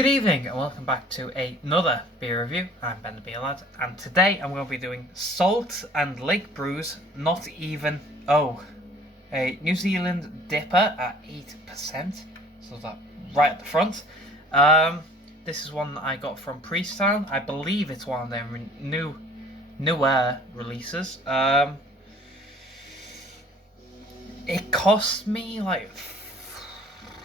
Good evening and welcome back to another beer review. I'm Ben the Beer Lad, and today I'm going to be doing Salt and Lake Brew's Not Even Oh, a New Zealand DIPA at 8%, so that right at the front. This is one that I got from Priesttown. I believe it's one of their newer releases. It cost me like,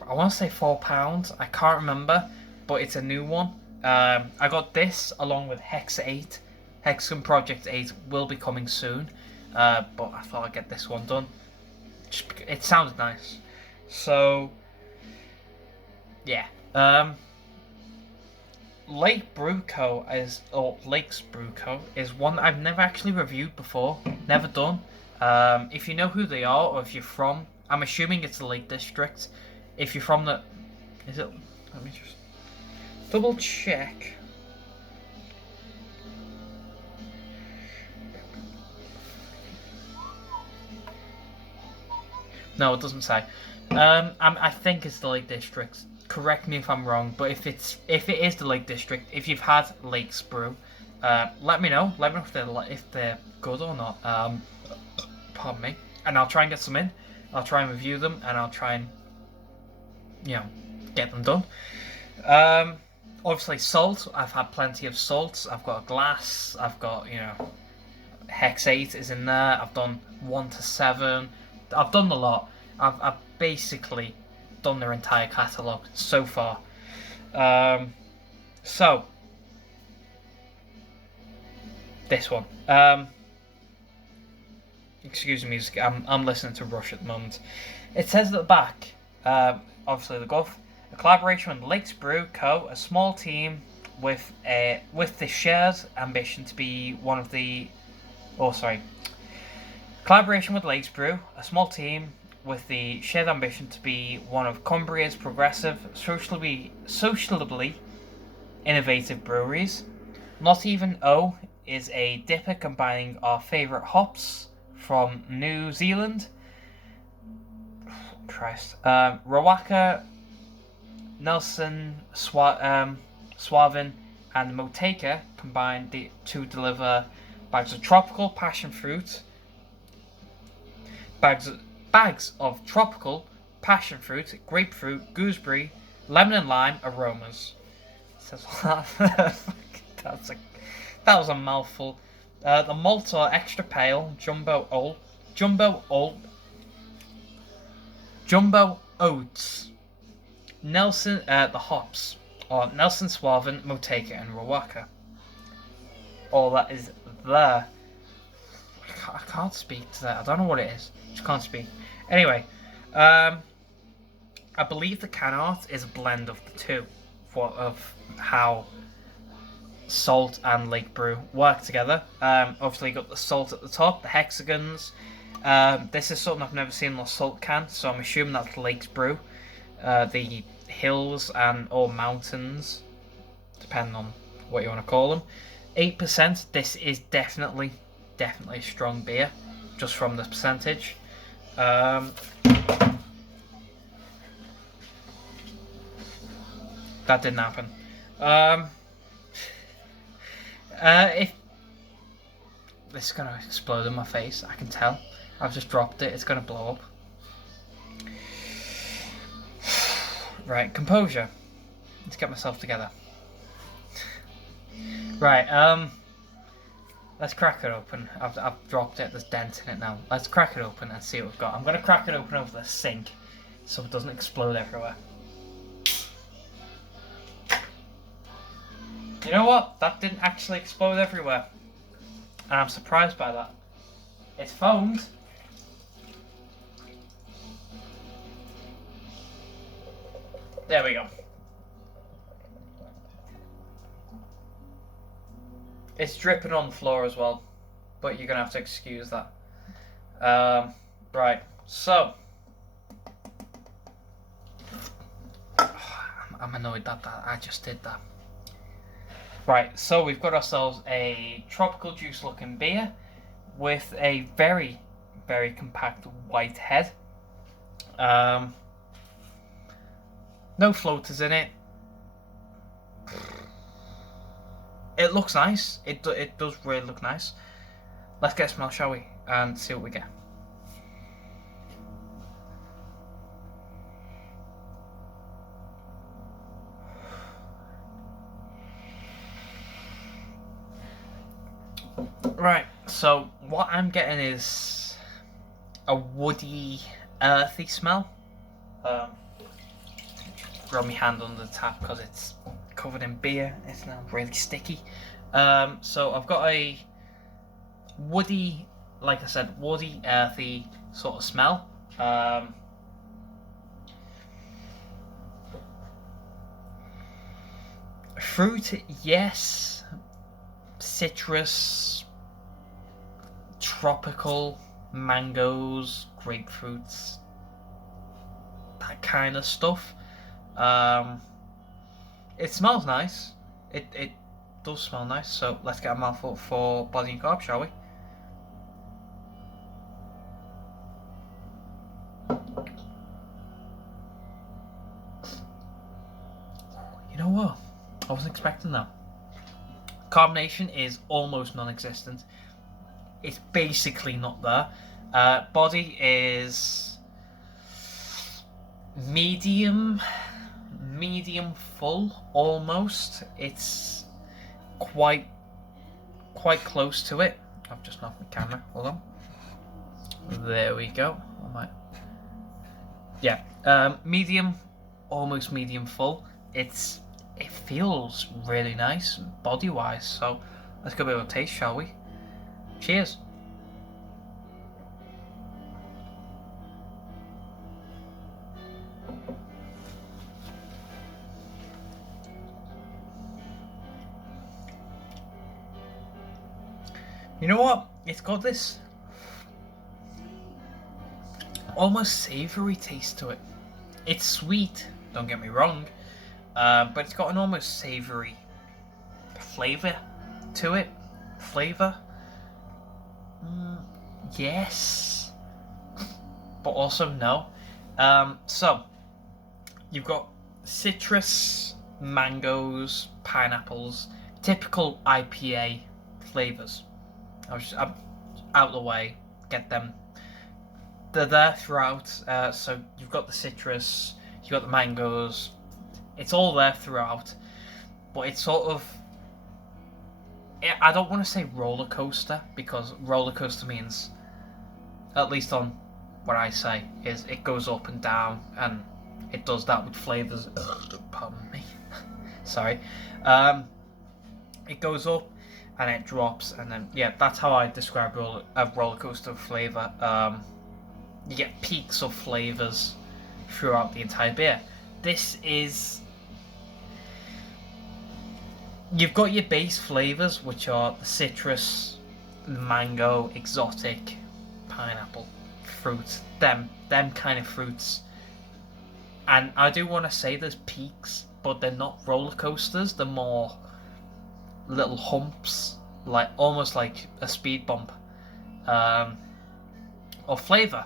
I want to say £4. I can't remember, but it's a new one. I got this along with Hex 8. Hexagon Project 8 will be coming soon, but I thought I'd get this one done. It sounded nice. So, yeah. Lakes Brew Co. is one that I've never actually reviewed before. Never done. If you know who they are, or if you're from, I'm assuming it's the Lake District. If you're from the... Is it... Let me just... double check. No, it doesn't say. I think it's the Lake District. Correct me if I'm wrong, but if it is the Lake District, if you've had Lakes Brew, let me know. Let me know if they're good or not. Pardon me. And I'll try and get some in. I'll try and review them, and I'll try and get them done. Obviously salt. I've had plenty of salts. I've got a glass. I've got Hex 8 is in there. I've done 1 to 7. I've done a lot. I've basically done their entire catalogue so far. So this one. Excuse me, I'm listening to Rush at the moment. It says at the back, obviously the Gulf, a collaboration with Lakes Brew Co., a small team with the shared ambition to be one of the... Collaboration with Lakes Brew, a small team with the shared ambition to be one of Cumbria's progressive, socially innovative breweries. Not Even O is a dipper combining our favourite hops from New Zealand. Rawaka, Nelson, Suavin, and Moteka combined to deliver bags of tropical passion fruit, bags of tropical passion fruit, grapefruit, gooseberry, lemon and lime aromas. That was a mouthful. The malts are extra pale, jumbo oats. Nelson, the hops are Nelson, Suavin, Moteka, and Rawaka. All that is there. I can't speak to that. I don't know what it is. Just can't speak. Anyway, I believe the can art is a blend of the two, of how Salt and Lake Brew work together. Obviously, you got the salt at the top, the hexagons. This is something I've never seen on a salt can, so I'm assuming that's Lakes Brew. The hills or mountains, depending on what you want to call them. 8%. This is definitely a strong beer, just from the percentage. That didn't happen. If this is gonna explode in my face, I can tell. I've just dropped it. It's gonna blow up. Right, composure. Let's get myself together. Right, let's crack it open. I've dropped it. There's dent in it now. Let's crack it open and see what we've got. I'm gonna crack it open over the sink so it doesn't explode everywhere. You know what? That didn't actually explode everywhere. And I'm surprised by that. It's foamed. There we go. It's dripping on the floor as well, but you're going to have to excuse that. Right, so. I'm annoyed that I just did that. Right, so we've got ourselves a tropical juice looking beer with a very, very compact white head. No floaters in it. It looks nice. It does really look nice. Let's get a smell, shall we? And see what we get. Right, so what I'm getting is a woody, earthy smell. Rub my hand under the tap because it's covered in beer. It's now really sticky. So I've got a woody, like I said, woody, earthy sort of smell. Fruit, yes. Citrus, tropical, mangoes, grapefruits, that kind of stuff. It smells nice. It does smell nice. So let's get a mouthful for body and carb, shall we? You know what? I wasn't expecting that. Carbonation is almost non-existent. It's basically not there. Body is medium full, almost. It's quite close to it. I've just knocked my camera. Hold on. There we go. Yeah. Medium, almost medium full. It feels really nice body wise, so let's give it a taste, shall we? Cheers. You know what? It's got this almost savoury taste to it. It's sweet, don't get me wrong. But it's got an almost savoury flavour to it. Flavour? Yes. But also no. So, you've got citrus, mangoes, pineapples, typical IPA flavours. I'm out of the way, get them. They're there throughout. So, you've got the citrus, you've got the mangoes. It's all there throughout, but it's sort of... I don't want to say roller coaster, because roller coaster means, at least on what I say, is it goes up and down, and it does that with flavours. Pardon me. Sorry. It goes up, and it drops, and then, yeah, that's how I describe a roller coaster of flavour. You get peaks of flavours throughout the entire beer. This is... You've got your base flavours, which are the citrus, mango, exotic, pineapple, fruit, them kind of fruits. And I do want to say there's peaks, but they're not roller coasters, they're more little humps, like almost like a speed bump, of flavour.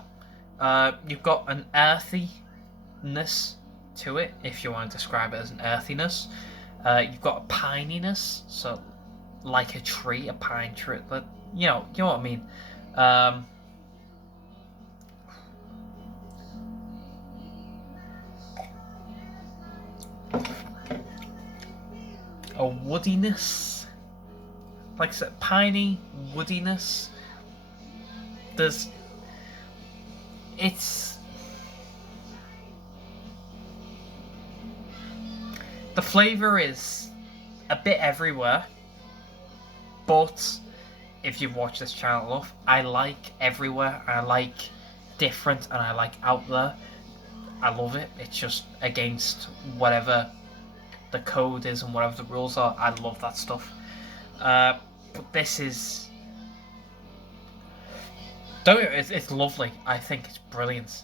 You've got an earthiness to it, if you want to describe it as an earthiness. You've got a pininess, so like a tree, a pine tree. You know what I mean. A woodiness, like I said, piney woodiness. The flavour is a bit everywhere, but if you've watched this channel enough, I like everywhere, I like different, and I like out there. I love it. It's just against whatever the code is and whatever the rules are. I love that stuff. But this is... It's lovely. I think it's brilliant.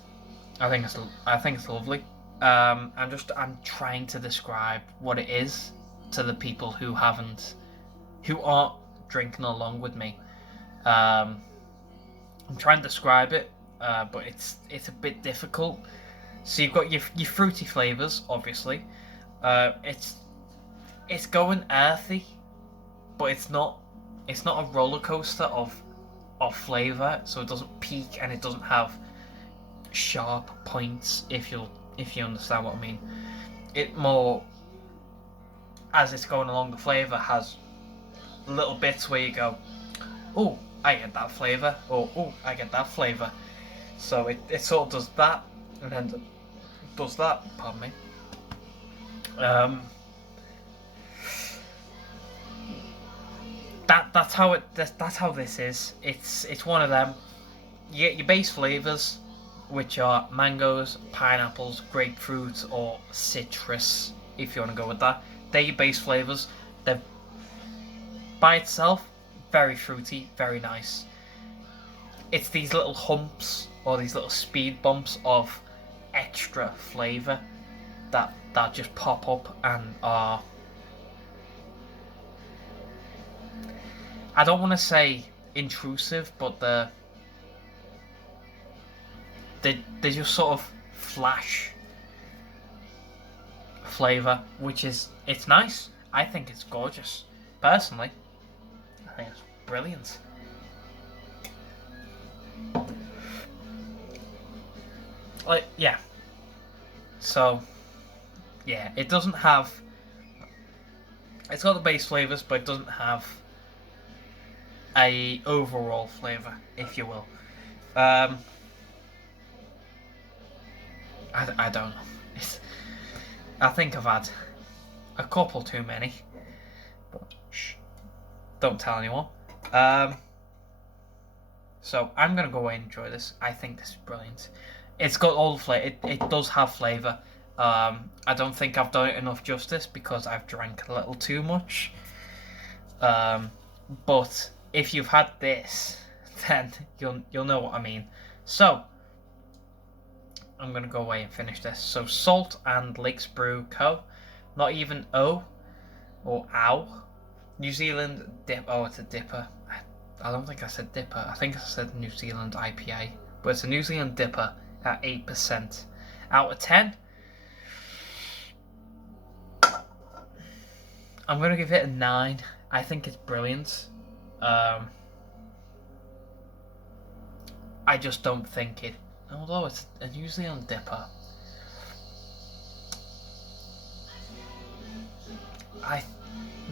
I think it's lovely. I'm trying to describe what it is to the people who aren't drinking along with me. I'm trying to describe it, but it's a bit difficult. So you've got your fruity flavors, obviously. It's it's going earthy, but it's not a roller coaster of flavour, so it doesn't peak and it doesn't have sharp points, if you understand what I mean. It more, as it's going along, the flavour has little bits where you go, oh, I get that flavour, or oh, I get that flavour. So it sort of does that, and then does that, pardon me. That's how this is. It's one of them. You get your base flavours, which are mangoes, pineapples, grapefruit, or citrus, if you want to go with that. They're your base flavours. They're by itself very fruity, very nice. It's these little humps or these little speed bumps of extra flavour that just pop up and are, I don't want to say intrusive, but they just sort of flash flavour, which is, it's nice. I think it's gorgeous. Personally, I think it's brilliant. Like, yeah. So, yeah, it doesn't have, it's got the base flavours, but it doesn't have a overall flavour, if you will. I don't know. I think I've had a couple too many, but shh, don't tell anyone. So I'm gonna go away and enjoy this. I think this is brilliant. It's got all the flavour. It does have flavour. I don't think I've done it enough justice because I've drank a little too much. But if you've had this, then you'll know what I mean. So I'm gonna go away and finish this. So Salt and Lakes Brew Co. Not even O or OW. New Zealand dip. Oh, it's a DIPA. I don't think I said DIPA. I think I said New Zealand IPA, but it's a New Zealand DIPA at 8%. Out of 10, I'm gonna give it a 9. I think it's brilliant. I just don't think it. Although it's a New Zealand DIPA,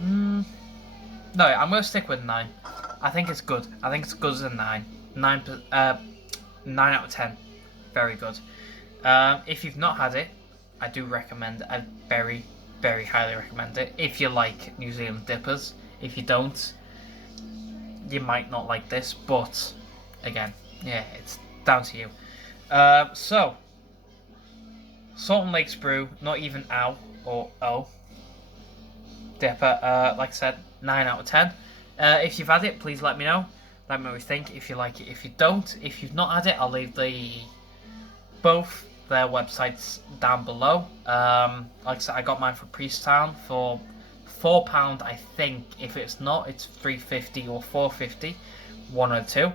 no, I'm gonna stick with 9. I think it's good. I think it's good as a 9. 9 out of 10. Very good. If you've not had it, I do recommend it. I very, very highly recommend it. If you like New Zealand DIPAs. If you don't, you might not like this. But again, yeah, it's down to you. So Salt and Lakes Brew, not even OW or O. DIPA, like I said, 9 out of 10. If you've had it, please let me know. Let me know what you think, if you like it. If you don't, if you've not had it, I'll leave both their websites down below. Like I said, I got mine from Priesttown for £4, I think. If it's not, it's £3.50 or £4.50, one or two.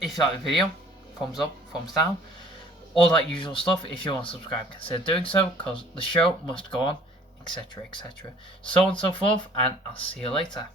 If you like the video, thumbs up, thumbs down, all that usual stuff. If you want to subscribe, consider doing so, because the show must go on, etc., etc., so on and so forth, and I'll see you later.